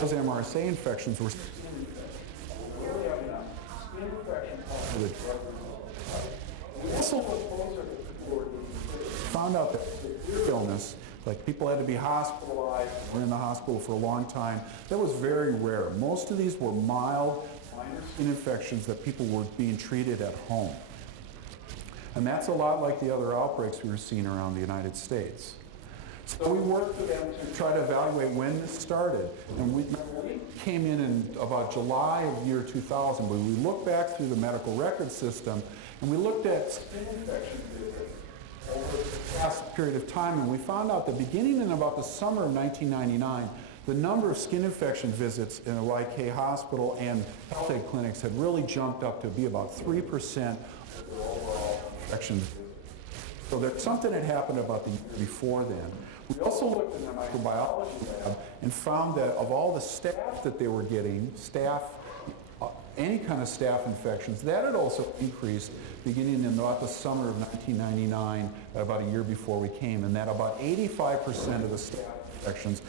those MRSA infections were found out that illness, like people had to be hospitalized, were in the hospital for a long time, that was very rare. Most of these were mild, minor skin infections that people were being treated at home. And that's a lot like the other outbreaks we were seeing around the United States. So we worked with them to try to evaluate when this started. And we came in about July of year 2000, but we looked back through the medical record system and we looked at skin infection visits over the past period of time, and we found out that beginning in about the summer of 1999, the number of skin infection visits in a YK hospital and health aid clinics had really jumped up to be about 3% of the overall infection visits. So there's something that happened about the year before then. We also looked in the microbiology lab and found that of all the staph that they were getting, staph, any kind of staph infections, that had also increased beginning in about the summer of 1999, about a year before we came, and that about 85% of the staph infections.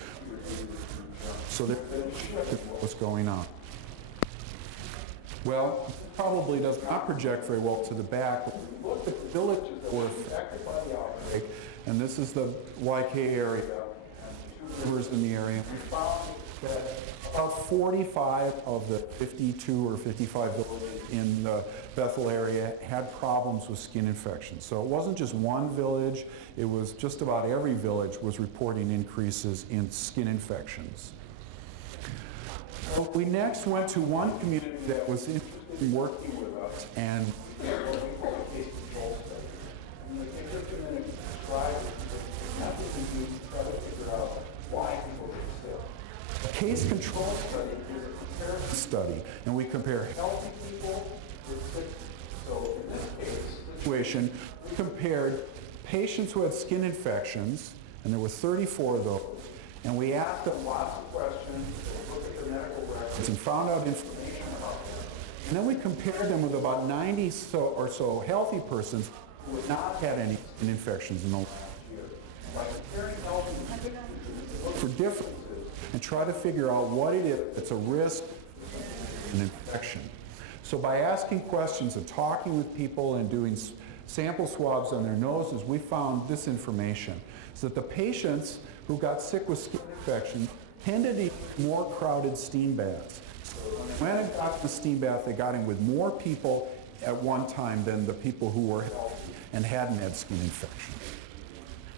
So there's what was going on. Well, it probably does not project very well to the back. But we looked at the villages that were affected by the outbreak, and this is the YK area, and rivers in the area. We found that about 45 of the 52 or 55 villages in the Bethel area had problems with skin infections. So it wasn't just one village, it was just about every village was reporting increases in skin infections. So we next went to one community that was interested in working with us, and what we call a case control study. And the description that describes the methods we use to try to figure out why people get sick. A case control study is a comparison study, and we compare healthy people with sick people. So in this case situation, we compared patients who had skin infections, and there were 34 of those, and we asked them lots of questions, looked at their medical records, and found out information about them. And then we compared them with about 90 or so healthy persons who had not had any skin infections in the last year. By comparing healthy people, we look for differences and try to figure out what it is that's a risk of an infection. So by asking questions and talking with people and doing sample swabs on their noses, we found this information. So that the patients who got sick with skin infection tended to use more crowded steam baths. So when they got the steam bath, they got in with more people at one time than the people who were healthy and hadn't had skin infection.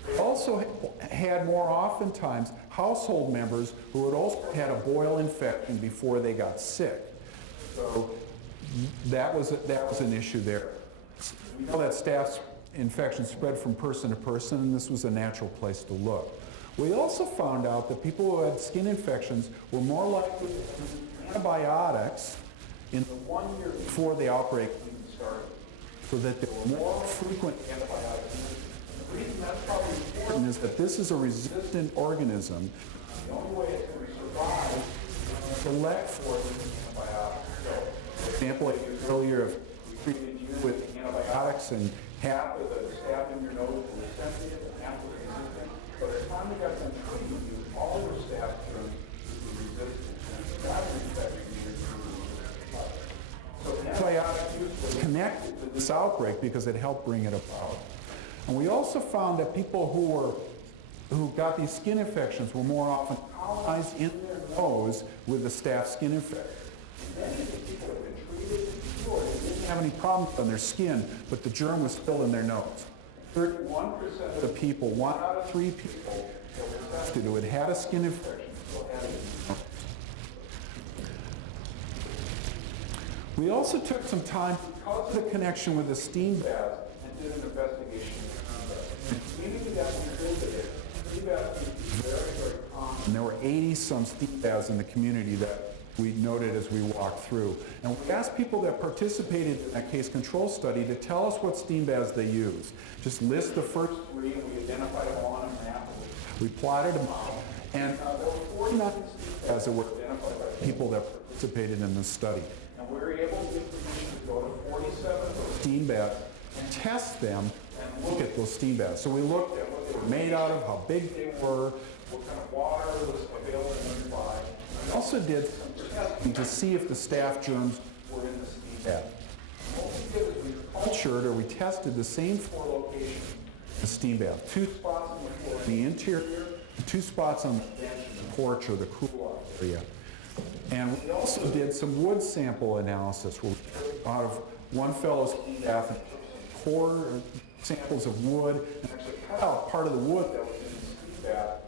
They also had more oftentimes household members who had also had a boil infection before they got sick. So that was an issue there. We know that staph infection spread from person to person, and this was a natural place to look. We also found out that people who had skin infections were more likely to use antibiotics in the 1 year before the outbreak even started, so that there were more frequent antibiotics. The reason that's probably important is that this is a resistant organism. The only way it's going to survive is to select for antibiotics. So, for example, I used earlier, if we treated you with antibiotics and half of the staph in your nose was sensitive and half was resistant, by the time we got done treating you, all your staph germs were resistant. And that infection so antibiotic use was connected to this outbreak because it helped bring it about. And we also found that people who got these skin infections were more often colonized in their nose with the staph skin infection. Many of the people had been treated before, they didn't have any problems on their skin, but the germ was still in their nose. 31% of the people, 1 out of 3 people that were tested who had had a skin infection still had it in their nose. We also took some time because of the connection with the steam bath and did an investigation. The community that we visited, steam baths were very, very common. And there were 80-some steam baths in the community that we noted as we walked through. And we asked people that participated in that case control study to tell us what steam baths they used. Just list the first 3, and we identified them on a map. We plotted them out. And there were 49 steam baths that were identified by people that participated in this study. And we were able to get permission to go to 47 of those steam baths and test them and look at those steam baths. So we looked at what what they were made out of, how big they were, what kind of water was available nearby. We also did some testing to see if the staph germs were in the steam bath. What we did is we cultured, or we tested the same 4 locations in the steam bath. 2 spots on the floor in the interior, and 2 spots on the bench in the porch or the cool-off area. And we also did some wood sample analysis where we took out of one fellow's steam bath and took some core samples of wood and actually cut out part of the wood that was in the steam bath,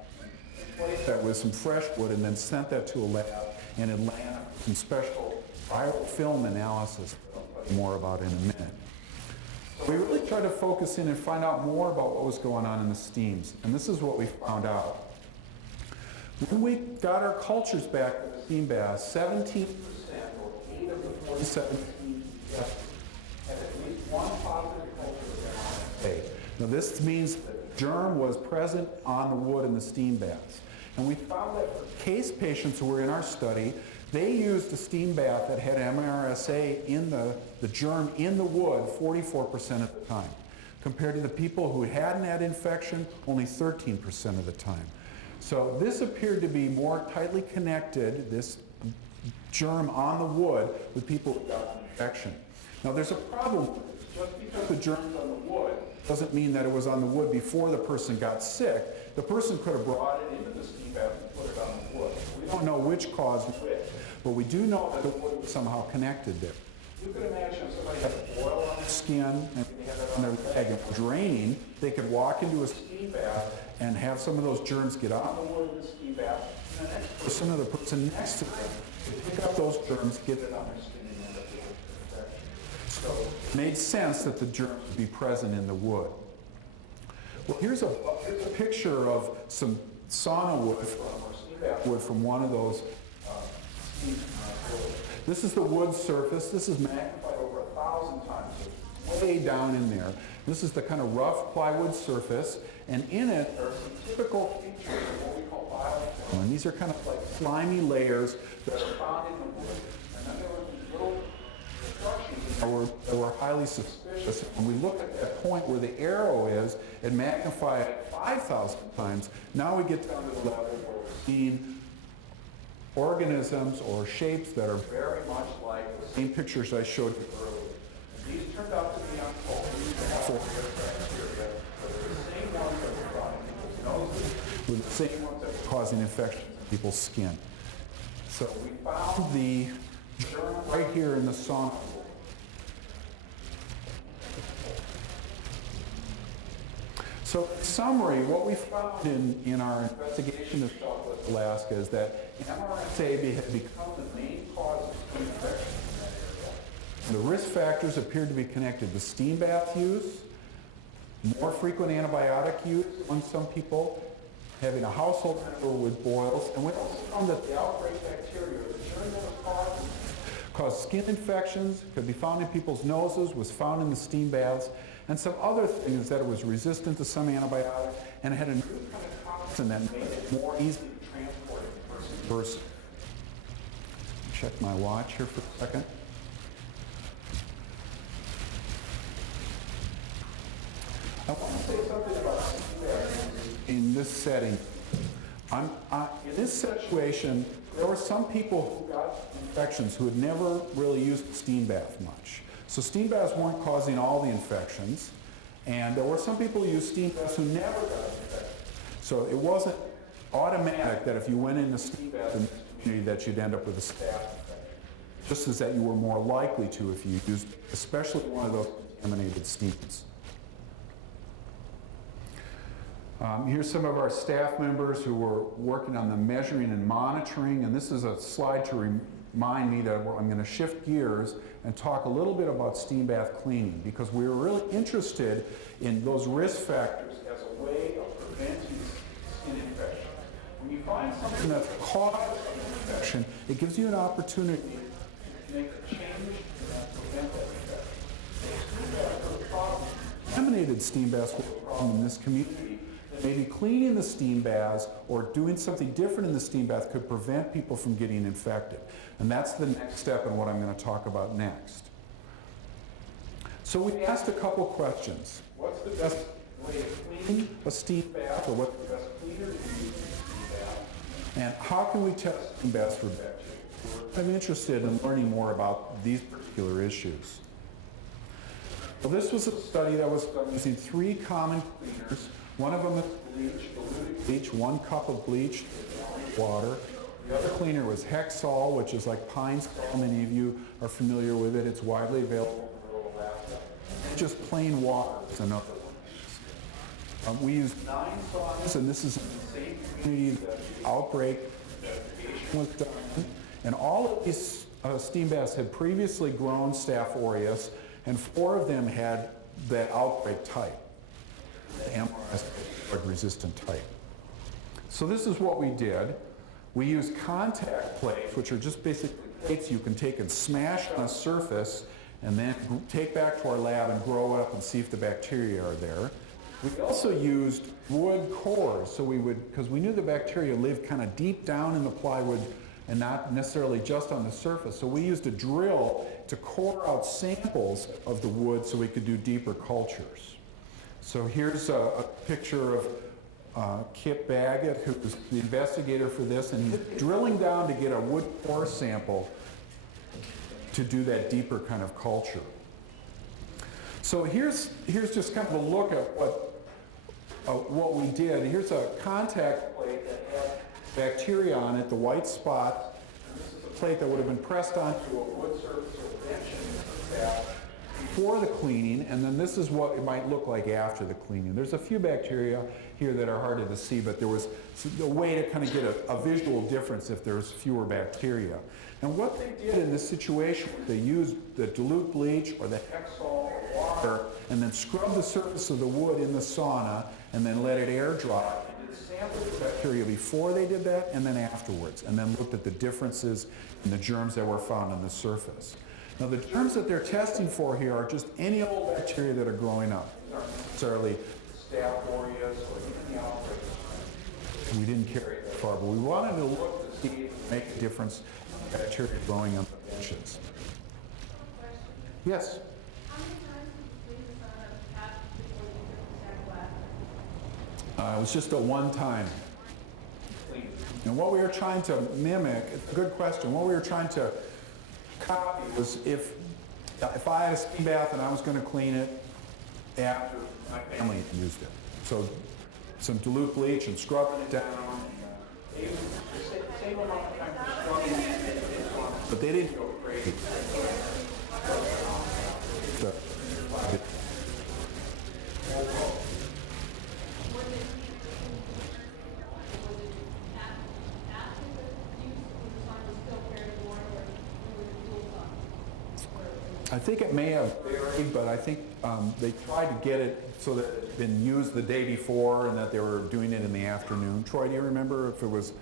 replaced that with some fresh wood, and then sent that to a lab in Atlanta, some special viral film analysis that I'll tell you more about in a minute. So we really tried to focus in and find out more about what was going on in the steams, and this is what we found out. When we got our cultures back to the steam baths, 17% or 8 of the 47 steam baths had at least one positive culture of MRSA. Now this means that the germ was present on the wood in the steam baths. And we found that for case patients who were in our study, they used a steam bath that had MRSA in the germ in the wood 44% of the time, compared to the people who hadn't had infection only 13% of the time. So this appeared to be more tightly connected, this germ on the wood, with people who got infection. Now there's a problem with this. Just because the germ's on the wood doesn't mean that it was on the wood before the person got sick. The person could have brought it into the steam bath and put it on the wood. We don't know which caused which, but we do know that the wood was somehow connected there. You could imagine if somebody had a boil on their skin and they had it on their leg and was draining, they could walk into a steam bath and have some of those germs get on the wood in the steam bath, and the next person or the person next to them could pick up those germs, get it on their skin, and end up with an infection. So it made sense that the germs would be present in the wood. Well, here's a picture of some sauna wood from one of those steam boilers. This is the wood surface. This is magnified over 1,000 times. It's way down in there. This is the kind of rough plywood surface, and in it are some typical features of what we call biofilm. And these are kind of like slimy layers that are found in the wood. And then there were these little structures that were highly suspicious. When we look at that point where the arrow is, it magnified it 5,000 times. Now we get down to the level where we're seeing organisms or shapes that are very much like the same pictures I showed you earlier. And these turned out to be unfolded bacteria, but they're the same ones that were brought in people's noses, with the same ones that were causing infections in people's skin. So we found the germ right here in the sauna. So in summary, what we found in our investigation of Southwest Alaska is that MRSA had become the main cause of skin infection in that area. And the risk factors appeared to be connected to steam bath use, more frequent antibiotic use on some people, having a household member with boils, and we also found that the outbreak bacteria, the germ that was caused skin infections, could be found in people's noses, was found in the steam baths, and some other things that it was resistant to some antibiotics, and it had a new kind of toxin that made it more easy to transport it person to person. Check my watch here for a second. I want to say something about steam baths in this setting. In this situation, there were some people who got infections who had never really used a steam bath much. So steam baths weren't causing all the infections, and there were some people who used steam baths who never got infected. So it wasn't automatic that if you went in a steam bath in this community that you'd end up with a staph infection, just as that you were more likely to if you used especially one of those contaminated steams. Here's some of our staff members who were working on the measuring and monitoring, and this is a slide to remind me that I'm going to shift gears and talk a little bit about steam bath cleaning, because we were really interested in those risk factors as a way of preventing skin infection. When you find something that's a cause of infection, it gives you an opportunity to make a change and prevent that infection. Contaminated steam baths were a problem in this community. Maybe cleaning the steam baths or doing something different in the steam bath could prevent people from getting infected. And that's the next step in what I'm going to talk about next. So we asked a couple questions. What's the best way to clean a steam bath, or what the best cleaner to use in a steam bath, and how can we test steam baths for bacteria. I'm interested in learning more about these particular issues. Well, this was a study that was done using 3 common cleaners. One of them is bleach, diluted bleach, 1 cup of bleach, water. The other cleaner was Hexol, which is like pine sol. Many of you are familiar with it. It's widely available in rural Alaska. Just plain water is another one. We used 9 saunas, and this is in the same community that the outbreak was done. And all of these steam baths had previously grown Staph aureus, and 4 of them had that outbreak type, the MRS drug-resistant type. So this is what we did. We used contact plates, which are just basically plates you can take and smash on a surface and then take back to our lab and grow it up and see if the bacteria are there. We also used wood cores, so because we knew the bacteria lived kind of deep down in the plywood and not necessarily just on the surface. So we used a drill to core out samples of the wood so we could do deeper cultures. So here's a picture of Kip Baggett, who was the investigator for this, and he's drilling down to get a wood core sample to do that deeper kind of culture. So here's just kind of a look at what we did. Here's a contact plate that had bacteria on it, the white spot. This is a plate that would have been pressed onto a wood surface or bench before the cleaning, and then this is what it might look like after the cleaning. There's a few bacteria here that are harder to see, but there was a way to kind of get a visual difference if there's fewer bacteria. And what they did in this situation, they used the dilute bleach or the Hexol or water and then scrubbed the surface of the wood in the sauna and then let it air dry. Sampled the bacteria before they did that and then afterwards, and then looked at the differences in the germs that were found on the surface. Now the germs that they're testing for here are just any old bacteria that are growing up. These aren't necessarily Staph aureus or any outbreaks. We didn't carry it that far, but we wanted to look to see if it make a difference in bacteria growing on the benches. Yes? It was just a one-time. And what we were trying to mimic, it's a good question, what we were trying to copy was if I had a steam bath and I was going to clean it after my family had used it. So some dilute bleach and scrubbing it down. Same amount of time for scrubbing it, but they didn't go crazy. So, I think it may have varied, but I think they tried to get it so that it had been used the day before and that they were doing it in the afternoon. Troy, do you remember if it was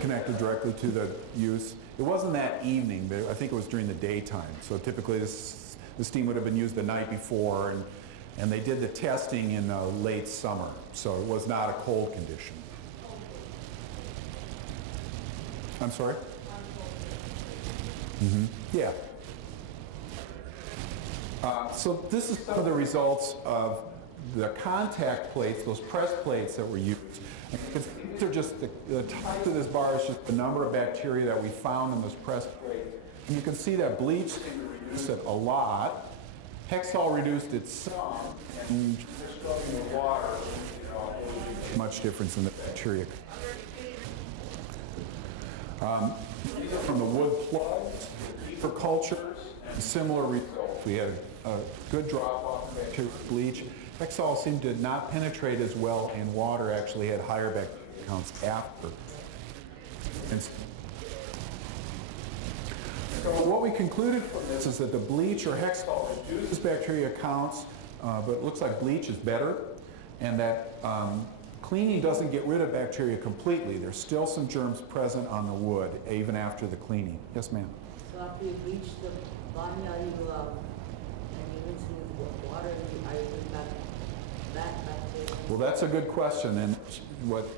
connected directly to the use? It wasn't that evening, but I think it was during the daytime. So typically the steam would have been used the night before, and they did the testing in late summer, so it was not a cold condition. I'm sorry? Mm-hmm. Yeah. So this is some of the results of the contact plates, those press plates that were used. And these are just the type of this bar is just the number of bacteria that we found in those press plates. And you can see that bleach reduced it a lot. Hexol reduced it some, and just scrubbing the water, much difference in the bacteria. These are from the wood plugs, deeper cultures, and similar results. We had a good drop-off of bacteria bleach. Hexol seemed to not penetrate as well, and water actually had higher bacteria counts after. And so what we concluded from this is that the bleach or Hexol reduces bacteria counts, but it looks like bleach is better, and that cleaning doesn't get rid of bacteria completely. There's still some germs present on the wood, even after the cleaning. Yes, ma'am? So after you bleach the bottom, now you go out and you rinse it with water, and are you putting back bacteria? Well, that's a good question, and what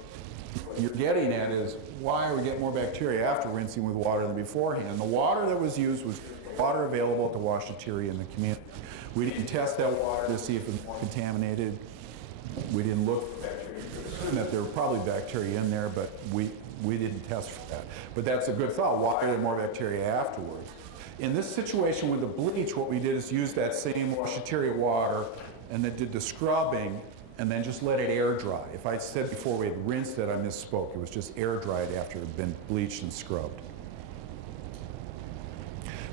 you're getting at is why are we getting more bacteria after rinsing with water than beforehand? The water that was used was water available to Washateria in the community. We didn't test that water to see if it was contaminated. We didn't look for bacteria. We could assume that there were probably bacteria in there, but we didn't test for that. But that's a good thought. Why are there more bacteria afterwards? In this situation with the bleach, what we did is use that same washateria water and then did the scrubbing and then just let it air dry. If I said before we had rinsed it, I misspoke. It was just air dried after it had been bleached and scrubbed.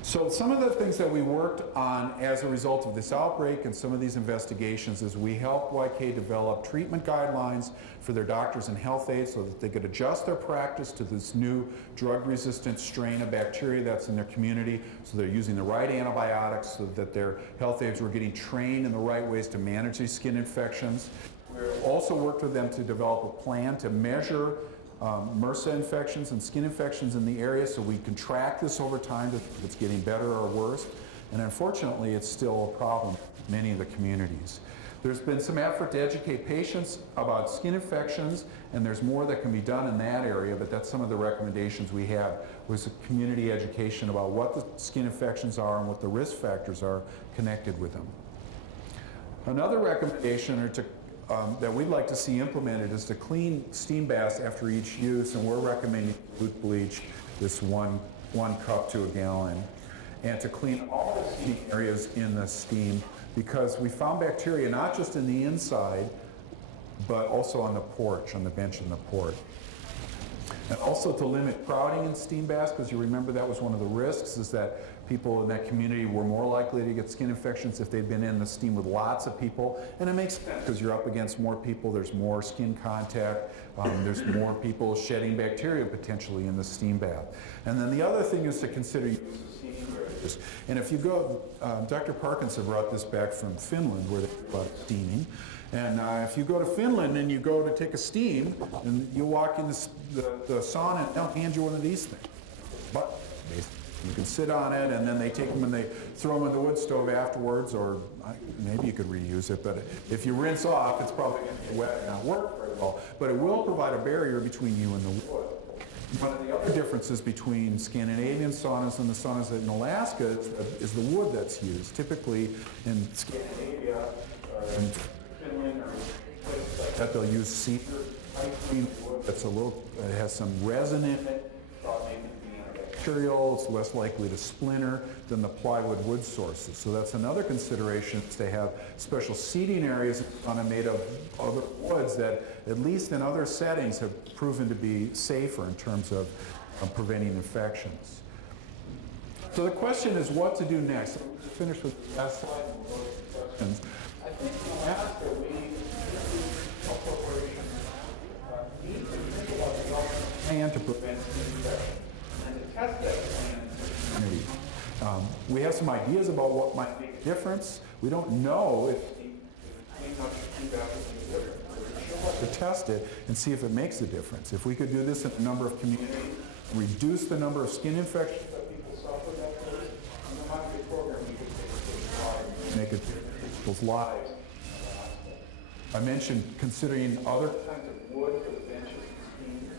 So some of the things that we worked on as a result of this outbreak and some of these investigations is we helped YK develop treatment guidelines for their doctors and health aides so that they could adjust their practice to this new drug-resistant strain of bacteria that's in their community. So they're using the right antibiotics so that their health aides were getting trained in the right ways to manage these skin infections. We also worked with them to develop a plan to measure MRSA infections and skin infections in the area so we can track this over time if it's getting better or worse. And unfortunately, it's still a problem in many of the communities. There's been some effort to educate patients about skin infections, and there's more that can be done in that area, but that's some of the recommendations we have, was community education about what the skin infections are and what the risk factors are connected with them. Another recommendation that we'd like to see implemented is to clean steam baths after each use, and we're recommending dilute bleach, this one cup to a gallon, and to clean all the steam areas in the steam because we found bacteria not just in the inside, but also on the porch, on the bench in the porch. And also to limit crowding in steam baths, because you remember that was one of the risks, is that people in that community were more likely to get skin infections if they'd been in the steam with lots of people. And it makes sense because you're up against more people, there's more skin contact, there's more people shedding bacteria potentially in the steam bath. And then the other thing is to consider use of steam barriers. And if you go, Dr. Parkinson brought this back from Finland where they talk about steaming. And if you go to Finland and you go to take a steam, and you walk in the sauna and they'll hand you one of these things. But you can sit on it, and then they take them and they throw them in the wood stove afterwards, or maybe you could reuse it, but if you rinse off, it's probably going to be wet and not work very well. But it will provide a barrier between you and the wood. One of the other differences between Scandinavian saunas and the saunas in Alaska is the wood that's used. Typically in Scandinavia, in Finland, or places like that, they'll use cedar wood that's it has some resin in it, material, it's less likely to splinter than the plywood wood sources. So that's another consideration, is to have special seating areas made of other woods that, at least in other settings, have proven to be safer in terms of preventing infections. So the question is what to do next. We'll finish with the last slide and we'll go to questions. I think the last that we corporations need to think about developing a plan to prevent infection. Test that plan in the community. We have some ideas about what might make a difference. We don't know if cleaning up the steam bath will make a difference. We're sure to test it and see if it makes a difference. If we could do this in a number of communities, reduce the number of skin infections that people suffer that way, and there might be a program we could make a difference in people's lives. I mentioned considering other kinds of wood for the benches and steam.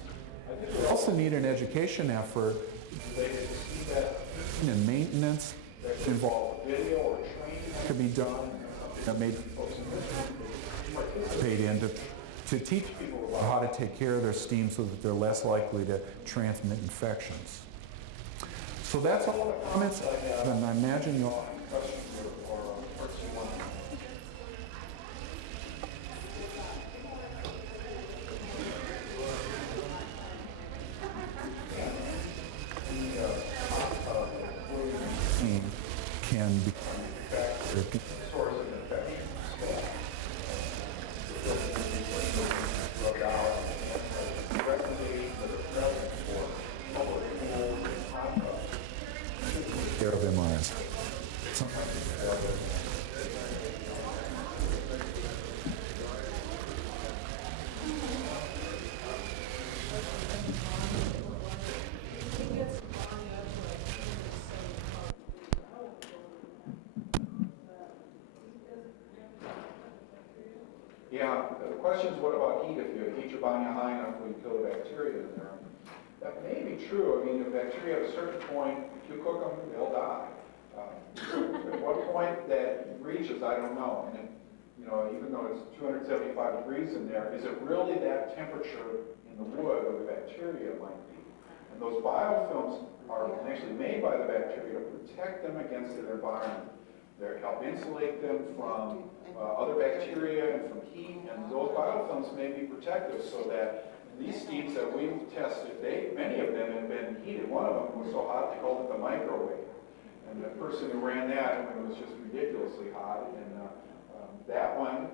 I think we also need an education effort related to steam bath and maintenance that could involve video or training that could be done that maybe folks participate in to teach people about how to take care of their steam so that they're less likely to transmit infections. So that's all the comments I have, and I imagine you'll have questions or parts you want to know. Can be a source of infection. Care of MRS. Yeah, the question is what about heat? If you heat your body high enough, will you kill the bacteria in there? That may be true. I mean, the bacteria at a certain point, if you cook them, they'll die. At what point that reaches, I don't know. And even though it's 275 degrees in there, is it really that temperature in the wood where the bacteria might be? And those biofilms are actually made by the bacteria to protect them against their environment. They help insulate them from other bacteria and from heat, and those biofilms may be protective so that in these steams that we've tested, many of them have been heated. One of them was so hot they called it the microwave. And the person who ran that, it was just ridiculously hot, and that one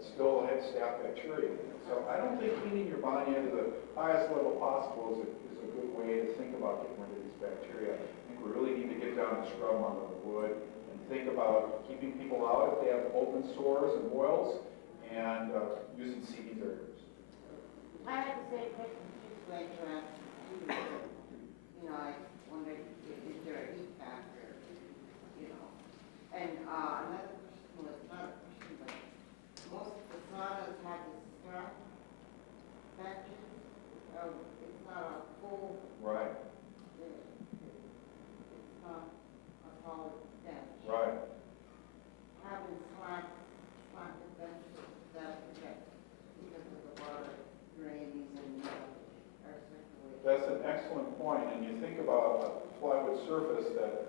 still had staph bacteria in it. So I don't think heating your body to the highest level possible is a good way to think about getting rid of these bacteria. I think we really need to get down and scrub them under the wood and think about keeping people out if they have open sores and boils, and using CD barriers. I had the same question later on. I wondered, is there a heat factor? And another question was not a question, but most of the saunas have the strap factor. It's not a full. Right. It's not a solid bench. Right. Having slanted benches that protect because of the water drains and air circulation. That's an excellent point, and you think about a plywood surface that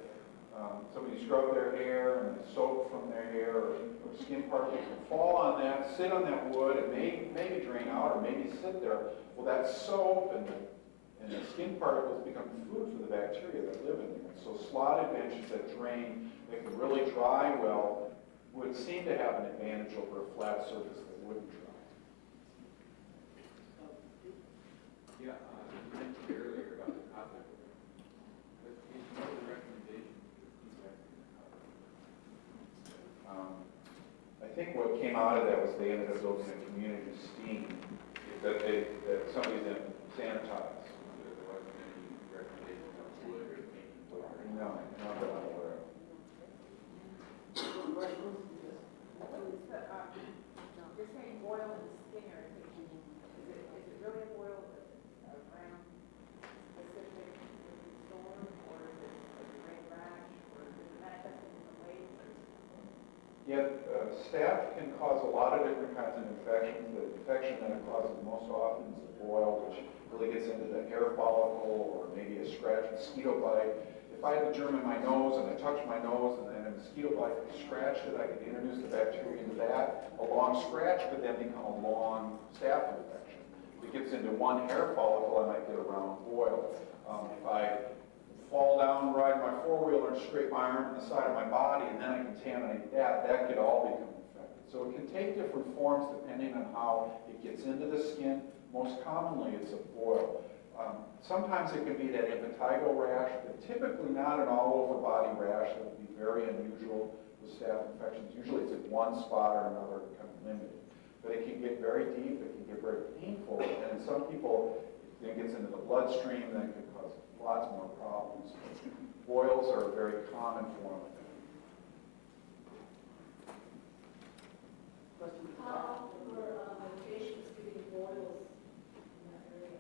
somebody scrubbed their hair and the soap from their hair or skin particles can fall on that, sit on that wood, and maybe drain out or maybe sit there. Well, that soap and the skin particles become food for the bacteria that live in there. So slotted benches that drain, that can really dry well, would seem to have an advantage over a flat surface that wouldn't dry. Yeah, you mentioned earlier about the cosmetic. But is one of the recommendations I think what came out of that was they ended up building a community steam that somebody then sanitized. there wasn't any recommendations on wood or making wood? No, not that I'm aware of. You're saying boil in the skin irritation. Is it really a boil around specific sore, or is it a great rash, or is it manifest in different ways? Yet, staph can cause a lot of different kinds of infections. The infection that it causes most often is a boil, which really gets into the hair follicle, or maybe a scratch, mosquito bite. If I had the germ in my nose and I touched my nose and then a mosquito bite scratched it, I could introduce the bacteria into that. A long scratch could then become a long staph infection. If it gets into one hair follicle, I might get a round boil. If I fall down, ride my four-wheeler and scrape my arm in the side of my body and then I contaminate that could all become infected. So it can take different forms depending on how it gets into the skin. Most commonly, it's a boil. Sometimes it can be that impetigo rash, but typically not an all-over body rash. That would be very unusual with staph infections. Usually it's in one spot or another, kind of limited. But it can get very deep, it can get very painful, and in some people, it gets into the bloodstream, and that can cause lots more problems. Boils are a very common form of it. How were patients getting boils in that area?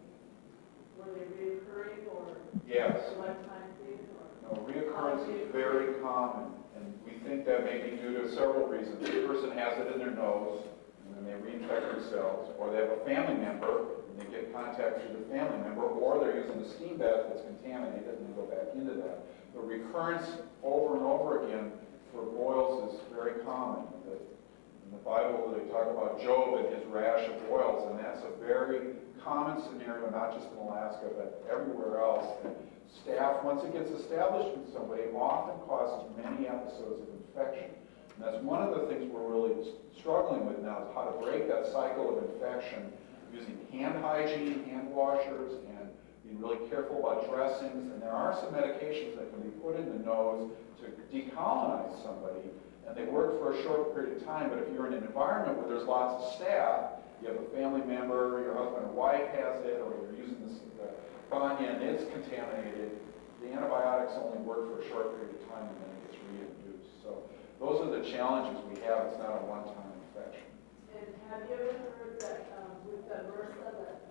Were they reoccurring or Yes. a lifetime thing? Or? No, reoccurrence is very common, and we think that may be due to several reasons. The person has it in their nose, and then they reinfect themselves, or they have a family member, and they get contact through the family member, or they're using a steam bath that's contaminated, and they go back into that. The recurrence over and over again for boils is very common. In the Bible, they talk about Job and his rash of boils, and that's a very common scenario, not just in Alaska, but everywhere else. And staph, once it gets established in somebody, often causes many episodes of infection. And that's one of the things we're really struggling with now, is how to break that cycle of infection using hand hygiene, hand washers, and being really careful about dressings. And there are some medications that can be put in the nose to decolonize somebody, and they work for a short period of time. But if you're in an environment where there's lots of staph, you have a family member, your husband or wife has it, or you're using the banya and it's contaminated, the antibiotics only work for a short period of time and then it gets reintroduced. So those are the challenges we have. It's not a one-time infection. And have you ever heard that with the MRSA, that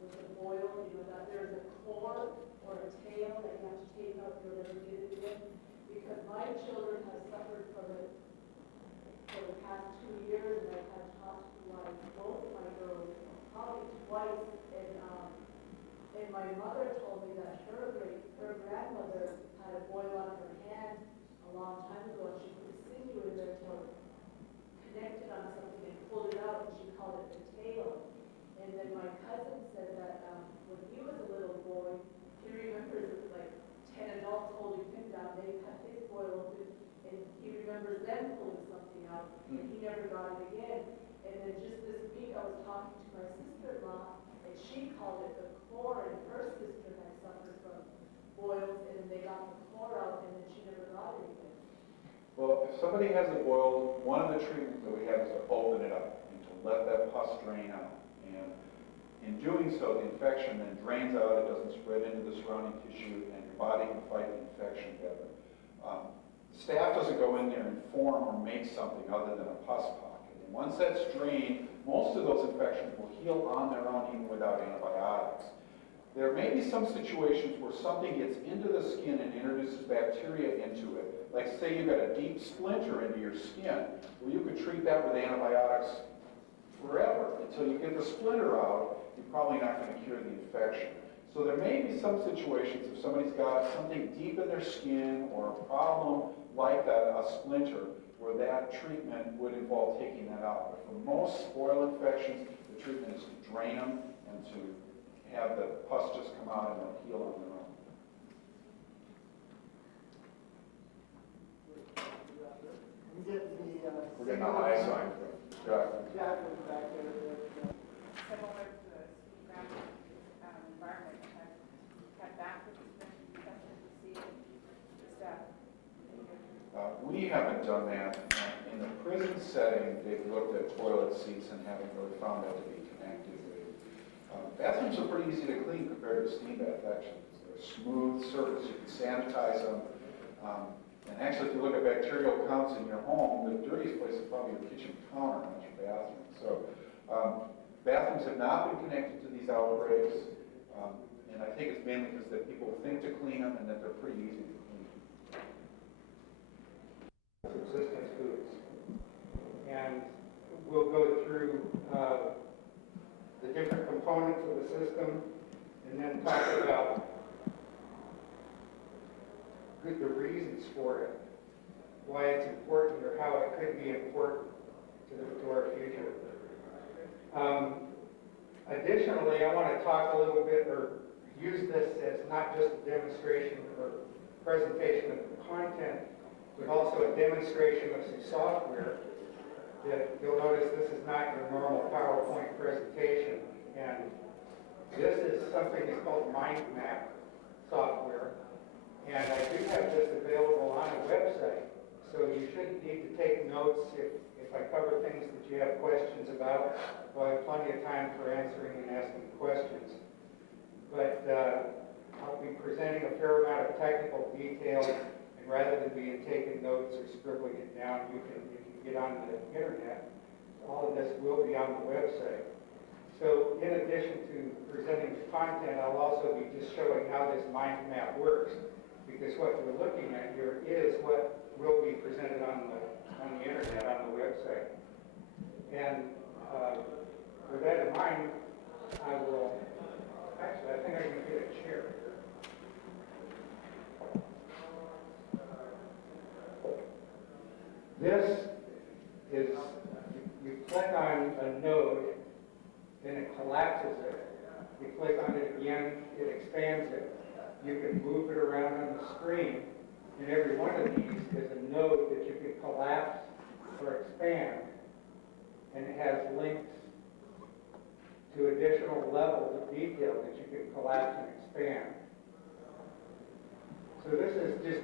with the boil, that there's a core or a tail that you have to take out in order to get it in? because my children have suffered from it for the past 2 years, and I've had to hospitalize both of my girls probably twice, and my mother told me that her grandmother had a boil on her hand a long time ago, and she put a sinew in there till it connected on something and pulled it out, and she called it the tail. And then my cousin said that when he was a little boy, he remembers like 10 adults holding him down. They cut his boil open, and he remembers them pulling something out, and he never got it again. And then just this week, I was talking to my sister-in-law, and she called it the core, and her sister had suffered from boils, and they got the core out, and then she never got it again. Well, if somebody has a boil, one of the treatments that we have is to open it up and to let that pus drain out. And in doing so, the infection then drains out, it doesn't spread into the surrounding tissue, and your body can fight the infection better. Staph doesn't go in there and form or make something other than a pus pocket. And once that's drained, most of those infections will heal on their own even without antibiotics. There may be some situations where something gets into the skin and introduces bacteria into it. Like say you've got a deep splinter into your skin, well you could treat that with antibiotics forever until you get the splinter out. You're probably not going to cure the infection. So there may be some situations if somebody's got something deep in their skin or a problem like that, a splinter, where that treatment would involve taking that out. But for most boil infections, the treatment is to drain them and to have the pus just come out and they'll heal on their own. We're getting a high sign from Jack. Similar to the environment, have that participant tested to see the stuff. We haven't done that. In the prison setting, they've looked at toilet seats and haven't really found that to be connected with. Bathrooms are pretty easy to clean compared to steam bath, actually. They're a smooth surface, you can sanitize them. And actually, if you look at bacterial counts in your home, the dirtiest place is probably your kitchen counter, not your bathroom. So bathrooms have not been connected to these outbreaks. And I think it's mainly because that people think to clean them and that they're pretty easy to clean. Subsistence foods. And we'll go through the different components of the system and then talk about the reasons for it, why it's important or how it could be important to our future. Additionally, I want to talk a little bit or use this as not just a demonstration or presentation of the content, but also a demonstration of some software that you'll notice this is not your normal PowerPoint presentation. And this is something that's called Mind Map software. And I do have this available on a website. So you shouldn't need to take notes if I cover things that you have questions about. I'll have plenty of time for answering and asking questions. But I'll be presenting a fair amount of technical detail. And rather than being taking notes or scribbling it down, you can get on the internet. All of this will be on the website. So in addition to presenting the content, I'll also be just showing how this mind map works. Because what we're looking at here is what will be presented on the internet, on the website. And with that in mind, I will, actually, I think I can get a chair here. This is, you click on a node, then it collapses it. You click on it again, it expands it. You can move it around on the screen, and every one of these is a node that you can collapse or expand, and it has links to additional levels of detail that you can collapse and expand. So this is just